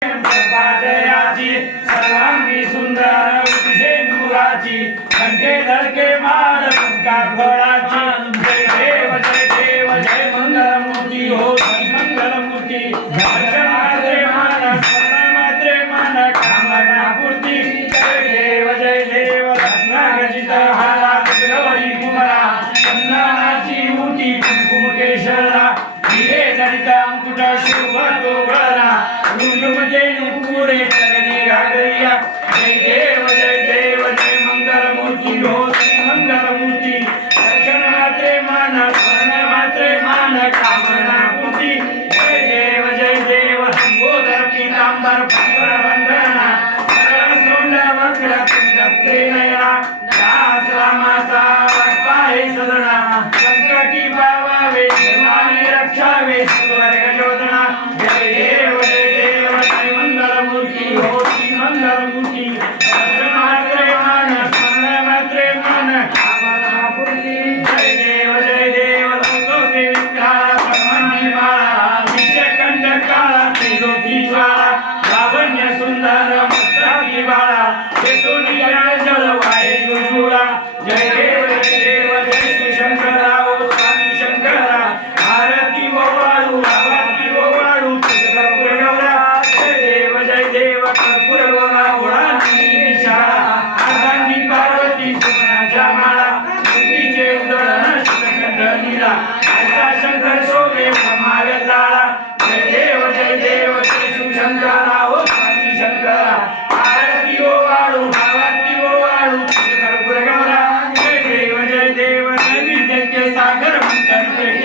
जयाची सर्वांगी सुंदर शेंदुराची कंठे धडके माळ का फळाची जय देव जय मंगलमूर्ती हो श्री मंगलमूर्ती दर्शन मात्रे मान स्मरण मात्रे मान कामना पूर्ती जय देव रत्नागजित हारा गौरी कुमारा चंदनाची मूर्ती कुंकुम केशरा हिरे जनित अंकुट शुभ तोगरा पुरे चरणी गागरिया जय देव जय मंगलमूर्ती हो श्री मंगलमूर्ती दर्शन मात्रे मान स्मरण मात्रे मान कामना पूर्ती जय देव संबोधर पीतांबर पुष्कर वंदना सरळ सोंड वक्र तुंगत्रे नयना दास रामाचा वाटपाहे सदना संकटी पावावे देवानी रक्षावे स्वर्ग शोधना जय देव जय मंगलमूर्ती हो श्री मंगलमूर्ती दर्शन मात्रे मान स्मरण मात्रे मान कामना पूर्ती जय देव लोके विग्रहा ब्रह्मणी बाळा विषकंड काळा त्रिलोकी ज्वाळा लावण्य सुंदर मस्तकी बाळा तेथून जल वाहे जुजुळा जय देव जय श्री शंकरा ओ स्वामी शंकरा आरती ओवाळू